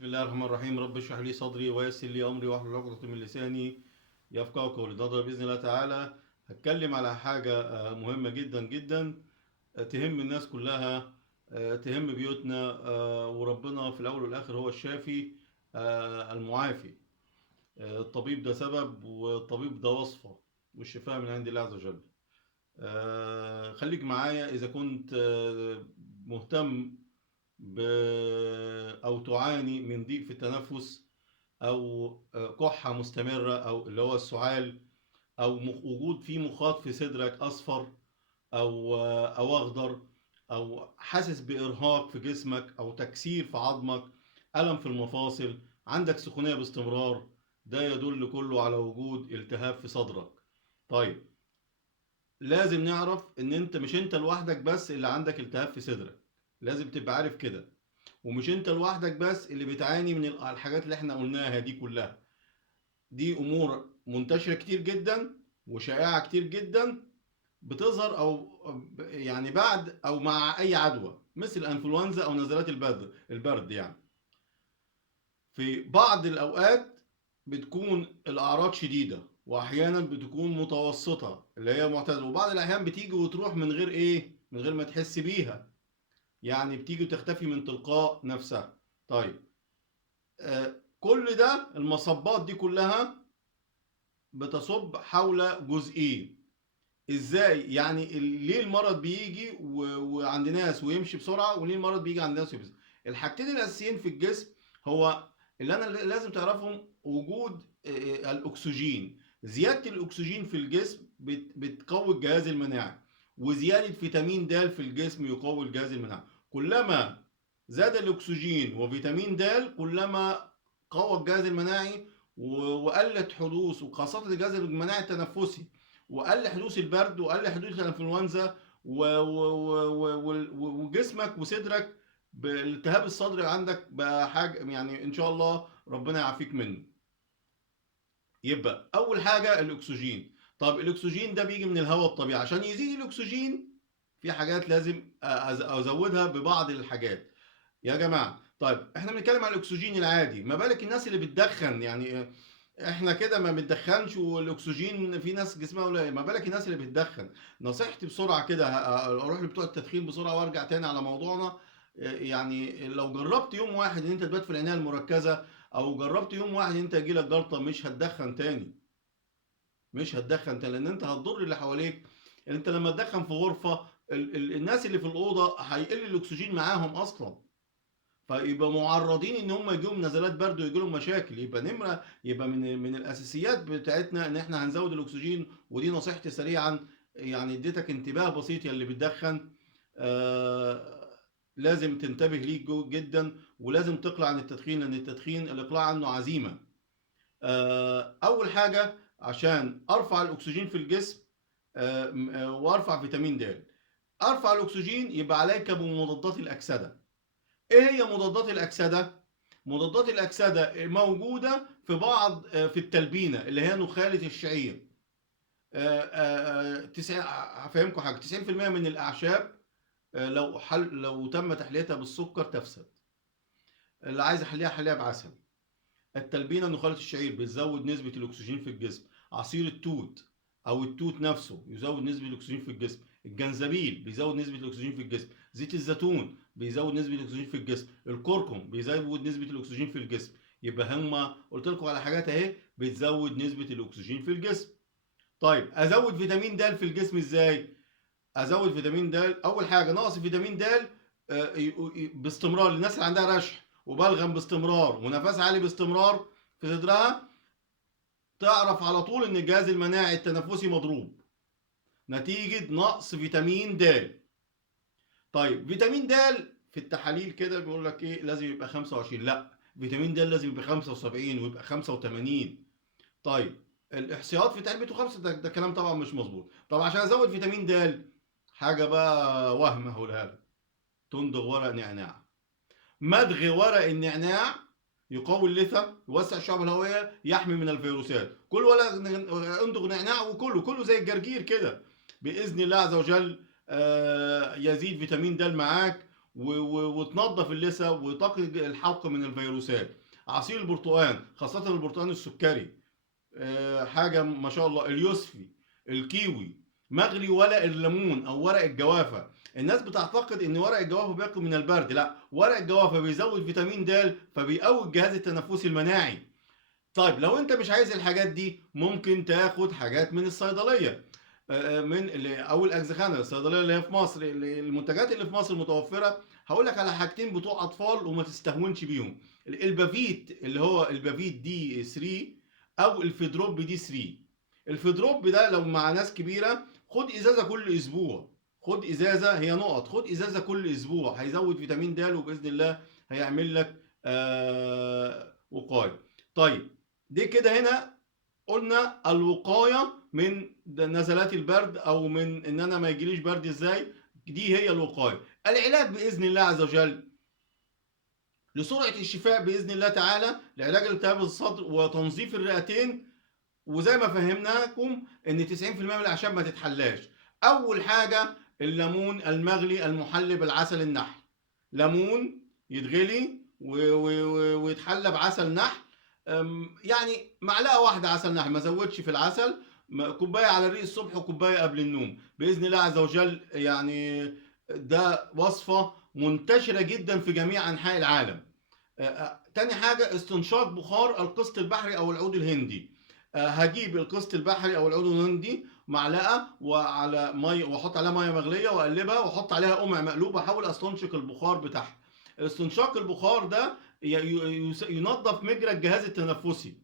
بسم الله الرحمن الرحيم. رب اشرح لي صدري ويسر لي امري واحلل عقدة من لساني يفقهوا قولي. النهارده باذن الله تعالى هتكلم على حاجه مهمه جدا جدا، تهم الناس كلها، تهم بيوتنا، وربنا في الاول والاخر هو الشافي المعافي. الطبيب ده سبب والطبيب ده وصفه، والشفاء من عند الله عز وجل. خليك معايا اذا كنت مهتم ب او تعاني من ضيق في التنفس، او كحه مستمره، او اللي هو السعال، او وجود في مخاط في صدرك اصفر او اخضر، او حاسس بارهاق في جسمك او تكسير في عظمك، الم في المفاصل، عندك سخونيه باستمرار، ده يدل كله على وجود التهاب في صدرك. طيب، لازم نعرف ان انت مش انت لوحدك بس اللي عندك التهاب في صدرك، لازم تبقى عارف كده. ومش انت لوحدك بس اللي بتعاني من الحاجات اللي احنا قلناها دي كلها. دي امور منتشره كتير جدا وشائعه كتير جدا، بتظهر او يعني بعد او مع اي عدوى مثل الانفلونزا او نزلات البرد يعني. في بعض الاوقات بتكون الاعراض شديده، واحيانا بتكون متوسطه اللي هي معتدله، وبعض الاحيان بتيجي وتروح من غير ايه، من غير ما تحس بيها، يعني بتيجي وتختفي من تلقاء نفسها. طيب، كل ده المصبات دي كلها بتصب حول جزئين. ازاي يعني ليه المرض بيجي وعند ناس ويمشي بسرعه، وليه المرض بيجي عند ناس ويمشي؟ الحاجتين الاساسيين في الجسم هو اللي انا لازم تعرفهم: وجود الاكسجين. زياده الاكسجين في الجسم بتقوي الجهاز المناعي، وزياده فيتامين د في الجسم يقوي الجهاز المناعي. كلما زاد الاكسجين وفيتامين د كلما قوى الجهاز المناعي، وقلت حدوث، وخاصه الجهاز المناعي التنفسي، وقل حدوث البرد، وقل حدوث الانفلونزا، وجسمك وصدرك بالتهاب الصدر عندك بقى حاجه، يعني ان شاء الله ربنا يعافيك منه. يبقى اول حاجه الاكسجين. طب الاكسجين ده بيجي من الهواء الطبيعي، عشان يزيد الاكسجين في حاجات لازم ازودها ببعض الحاجات يا جماعه. طيب احنا بنتكلم عن الاكسجين العادي، ما بالك الناس اللي بتدخن؟ يعني احنا كده ما بنتدخنش والاكسجين في ناس جسمها قليل، ما بالك الناس اللي بتدخن؟ نصيحتي بسرعه كده، اروح لبتوع التدخين بسرعه وارجع تاني على موضوعنا. يعني لو جربت يوم واحد ان انت تبات في العنايه المركزه، او جربت يوم واحد ان انت يجيلك جلطه، مش هتدخن تاني. مش هتدخن تاني، لان انت هتضر اللي حواليك. انت لما تدخن في غرفه، الناس اللي في الاوضه هيقل الاكسجين معاهم اصلا، فيبقى معرضين ان هم يجيهم نزلات برد ويجي لهم مشاكل. يبقى نمره، يبقى من الاساسيات بتاعتنا ان احنا هنزود الاكسجين. ودي نصيحتي سريعا، يعني اديتك انتباه بسيط يا اللي بتدخن. آه لازم تنتبه ليه جدا، ولازم تقلع عن التدخين، لان التدخين الاقلاع عنه عزيمه. اول حاجه عشان ارفع الاكسجين في الجسم، وارفع فيتامين د. ارفع الاكسجين يبقى عليك بمضادات الاكسده. ايه هي مضادات الاكسده؟ مضادات الاكسده موجوده في بعض، في التلبينه اللي هي نخاله الشعير. هفهمكم حاجه: 90% من الاعشاب لو تم تحليتها بالسكر تفسد. اللي عايز احليها حليها بعسل. التلبينه نخاله الشعير بتزود نسبه الاكسجين في الجسم. عصير التوت او التوت نفسه يزود نسبه الاكسجين في الجسم. الجنزبيل بيزود نسبه الاكسجين في الجسم. زيت الزيتون بيزود نسبه الاكسجين في الجسم. الكركم بيزود نسبه الاكسجين في الجسم. يبقى هما قلت لكم على حاجات اهي بتزود نسبه الاكسجين في الجسم. طيب، ازود فيتامين د في الجسم ازاي؟ ازود فيتامين د، اول حاجه نقص فيتامين د باستمرار للناس اللي عندها رشح وبلغم باستمرار ونفس عالي باستمرار في صدرها، تعرف على طول ان الجهاز المناعي التنفسي مضروب نتيجه نقص فيتامين د. طيب، فيتامين د في التحاليل كده بيقول لك ايه؟ لازم يبقى 25. لا، فيتامين د لازم يبقى 75 ويبقى 85. طيب، الاحصائيات في علبته 5، ده كلام طبعا مش مظبوط. طب عشان ازود فيتامين د، حاجه بقى وهم هقولها لك: تندغ ورق نعناع. مدغ ورق النعناع يقوي اللثه، يوسع الشعب الهوائيه، يحمي من الفيروسات. كل ورق اندغ نعناع، وكله زي الجرجير كده، باذن الله عز وجل يزيد فيتامين د معاك، وتنظف اللثه وتقي الحلق من الفيروسات. عصير البرتقال خاصه البرتقال السكري حاجه ما شاء الله. اليوسفي، الكيوي، مغلي ورق الليمون او ورق الجوافه. الناس بتعتقد ان ورق الجوافه بيقي من البرد، لا، ورق الجوافه بيزود فيتامين د فبيقوي الجهاز التنفسي المناعي. طيب لو انت مش عايز الحاجات دي ممكن تاخد حاجات من الصيدليه او الاجزخانه الصيدليه اللي هي في مصر. المنتجات اللي في مصر متوفره. هقول لك على حاجتين بتوع اطفال وما تستهونش بيهم. البافيت اللي هو البافيت دي 3 او الفيدروب دي 3. الفيدروب ده لو مع ناس كبيره خد ازازه كل اسبوع. خد ازازه، هي نقط، خد ازازه كل اسبوع، هيزود فيتامين د وباذن الله هيعمل لك وقايه. طيب دي كده هنا قلنا الوقايه من نزلات البرد او من ان انا ما يجيليش برد ازاي. دي هي الوقايه. العلاج باذن الله عز وجل لسرعه الشفاء باذن الله تعالى لعلاج التهاب الصدر وتنظيف الرئتين. وزي ما فهمناكم ان 90% من الاعشاب ما تتحلاش. اول حاجه الليمون المغلي المحلي بالعسل النحل. ليمون يتغلي ويتحلى بعسل نحل. يعني معلقه واحده عسل نحل، ما زودش في العسل. كوبايه على الريق الصبح وكوبايه قبل النوم باذن الله عز وجل. يعني ده وصفه منتشره جدا في جميع انحاء العالم. تاني حاجه استنشاق بخار القسط البحري او العود الهندي. هجيب القسط البحري او العود الهندي معلقه وعلى ميه واحط عليها ميه مغليه واقلبها واحط عليها قمع مقلوب واحاول استنشق البخار بتاعها. استنشاق البخار ده ينظف مجرى الجهاز التنفسي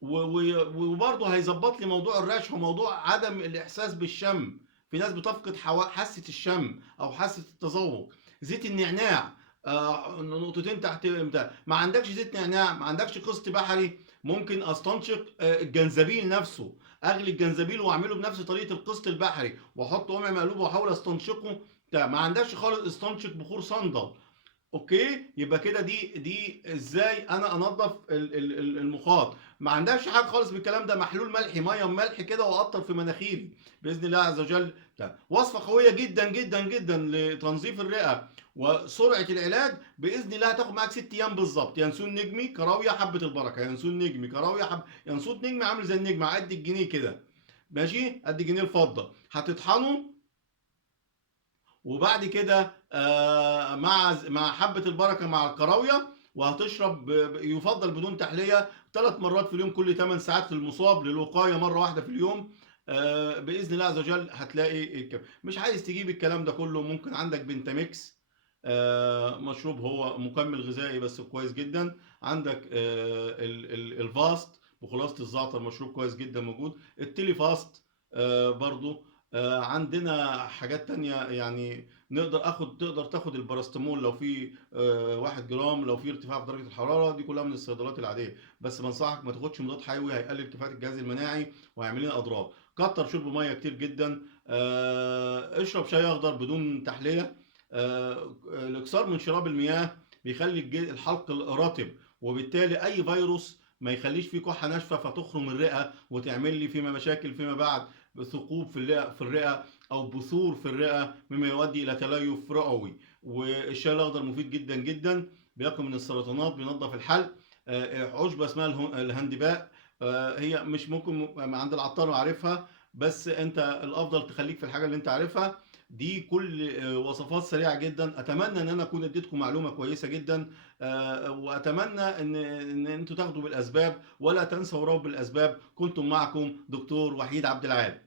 وبرضه هيظبط لي موضوع الرشح وموضوع عدم الاحساس بالشم. في ناس بتفقد حاسه الشم او حاسه التذوق. زيت النعناع نقطتين تحت ما عندكش زيت نعناع، ما عندكش قسط بحري، ممكن استنشق الجنزبيل نفسه. اغلي الجنزبيل واعمله بنفس طريقه القسط البحري واحط قمع مقلوب واحاول استنشقه. ما عندكش خالص استنشق بخور صندل. اوكي، يبقى كده دي ازاي انا انظف المخاط. ما عندكش حاجه خالص بالكلام ده، محلول ملحي، ميه وملح كده واقطر في مناخيري باذن الله عز وجل. وصفه قويه جدا جدا جدا لتنظيف الرئه وسرعه العلاج باذن الله. هتاخد معاك 6 ايام بالظبط. ينسون نجمي كراويه حبه البركه. ينسون نجمي كراويه ينسون نجمي عامل زي النجمه قد الجنيه كده، ماشي، قد جنيه الفضه. هتطحنه وبعد كده مع حبة البركة مع الكراوية وهتشرب يفضل بدون تحلية 3 مرات في اليوم كل 8 ساعات للمصاب. للوقاية مرة واحدة في اليوم. بإذن الله عز وجل هتلاقي مش عايز تجيب الكلام ده كله ممكن عندك بنتاميكس مشروب هو مكمل غذائي بس كويس جدا. عندك الفاست بخلاصة الزعتر مشروب كويس جدا موجود. التيلي فاست برضو. عندنا حاجات تانية يعني تقدر تاخد البارستامول لو في 1 جرام لو في ارتفاع في درجة الحرارة. دي كلها من الصيدلات العادية. بس بنصحك ما تاخدش مضاد حيوي هيقلل كفاءة الجهاز المناعي وهيعمل لنا أضرار. كتر شرب مية كتير جدا. اشرب شاي أخضر بدون تحلية. الاكثار من شراب المياه بيخلي الحلق رطب وبالتالي أي فيروس ما يخليش فيه كحة ناشفة فتخرم الرئة وتعمل لي فيما مشاكل فيما بعد ثقوب في الرئة أو بثور في الرئة مما يؤدي إلى تليف رئوي. والشاي الأخضر مفيد جدا جدا بيقي من السرطانات بينظف الحلق. عشبة اسمها الهندباء هي مش ممكن عند العطار عارفها بس أنت الأفضل تخليك في الحاجة اللي أنت عارفها. دي كل وصفات سريعة جدا. أتمنى أن أنا أكون اديتكم معلومة كويسة جدا وأتمنى أن أنتوا تاخدوا بالأسباب ولا تنسوا رب الأسباب. كنتم معكم دكتور وحيد عبد العال.